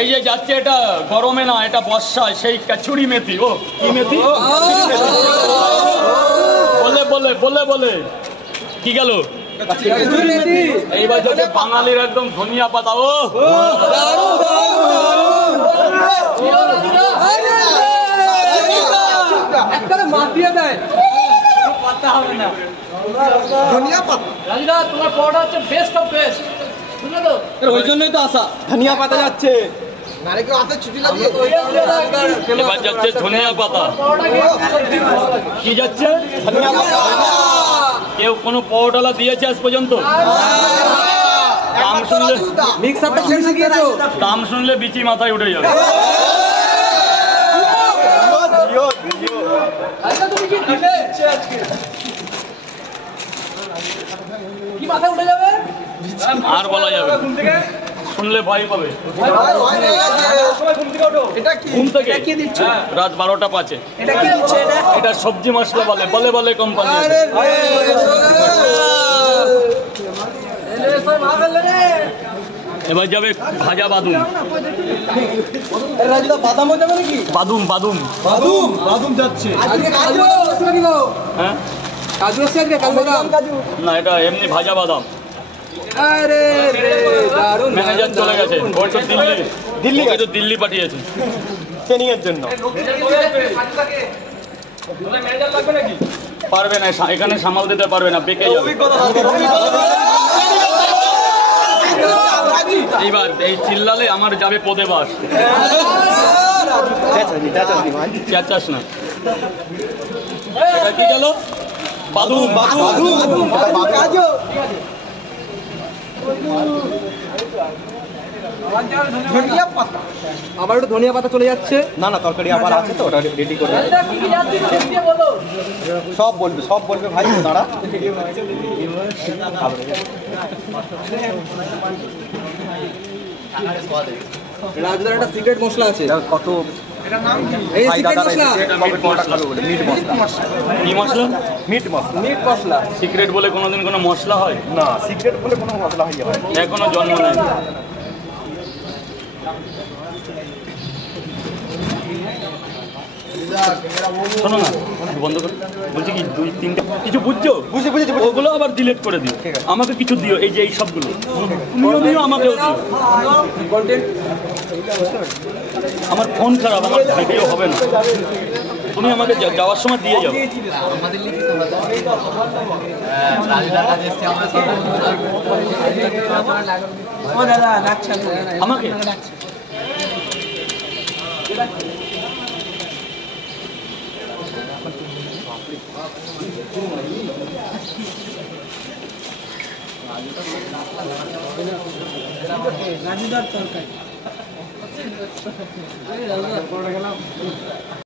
এই যে যাচ্ছে এটা গরমে না, এটা বর্ষায়, সেই কচুরি মেথি। ও কি মেথি? বলে বলে বলে বলে কি গেল? এইবার যাচ্ছে বাঙালির একদম ধনিয়া পাতা। ও মাটিয়ে দেয় পাতা হবে না। ধনিয়া পাতা রাজুদা, তোমার পরোটা হচ্ছে বেস্ট অফ বেস্ট, বুঝলে তো? ওই জন্যই তো আসা। ধনিয়া পাতা যাচ্ছে, এবার যাচ্ছে ধনিয়া পাতা। কি যাচ্ছে? ধনিয়া পাতা। কেউ কোনো পরোটালা দিয়েছে আজ পর্যন্ত? দাম শুনলে মিক্স আপটা ছেড়ে গিয়েছো, দাম শুনলে বিচি মাথায় উঠে যাবে। তুমি কি দিলে কি মাথায় উঠে যাবে? আর বলা যাবে, শুনলে ভয় পাবে। ঘুম থেকে রাত 12টা 5-এ। এটা সবজি মশলা বলে বলে বলে কোম্পানি। এবার যাবে ভাজা বাদুম। বাদামও যাবে নাকি? বাদুম বাদুম বাদুম বাদুম যাচ্ছে। হ্যাঁ কাজু আছে আজকে, কাজু না, এটা এমনি ভাজা বাদাম। আরে দারুণ। ম্যানেজার চলে গেছে, ওর তো দিল্লি তো দিল্লি পাঠিয়েছে ট্রেনিং এর জন্য। পারবে না, এখানে সামাল দিতে পারবে না, বেঁকে যাবে। এইবার এই চিল্লালে আমার যাবে পদে বাস। চেঁচাস না। এটা কি গেল? বাদুম বাদুম। আবার একটু ধনিয়া পাতা চলে যাচ্ছে। না না, তরকারি আবার আছে তো, ওটা রেডি করে সব বলবে ভাই। দাঁড়া, রাজুদার একটা সিক্রেট মশলা আছে। কত এই সিক্রেট মশলা, মিট মশলা। মিট মশলা। কি মশলা? মিট মশলা। মিট মশলা। সিক্রেট বলে কোনোদিন কোনো মশলা হয় না, সিক্রেট বলে কোনো মশলা হয় এখনো জন্ম নেয়। শোনো না, বন্ধ করো। বলছি কি 2-3টা কিছু বুঝছো? বুঝেছি। ওগুলো আবার ডিলিট করে দিও, আমাকে কিছু দিও। এই যে এই সবগুলো তুমিও দিও, আমাকেও দিও। আমার ফোন খারাপ, আমার ভিডিও হবে না। তুমি আমাকে যাওয়ার সময় দিয়ে যাও। আমাকে রাজুদার তরকারি।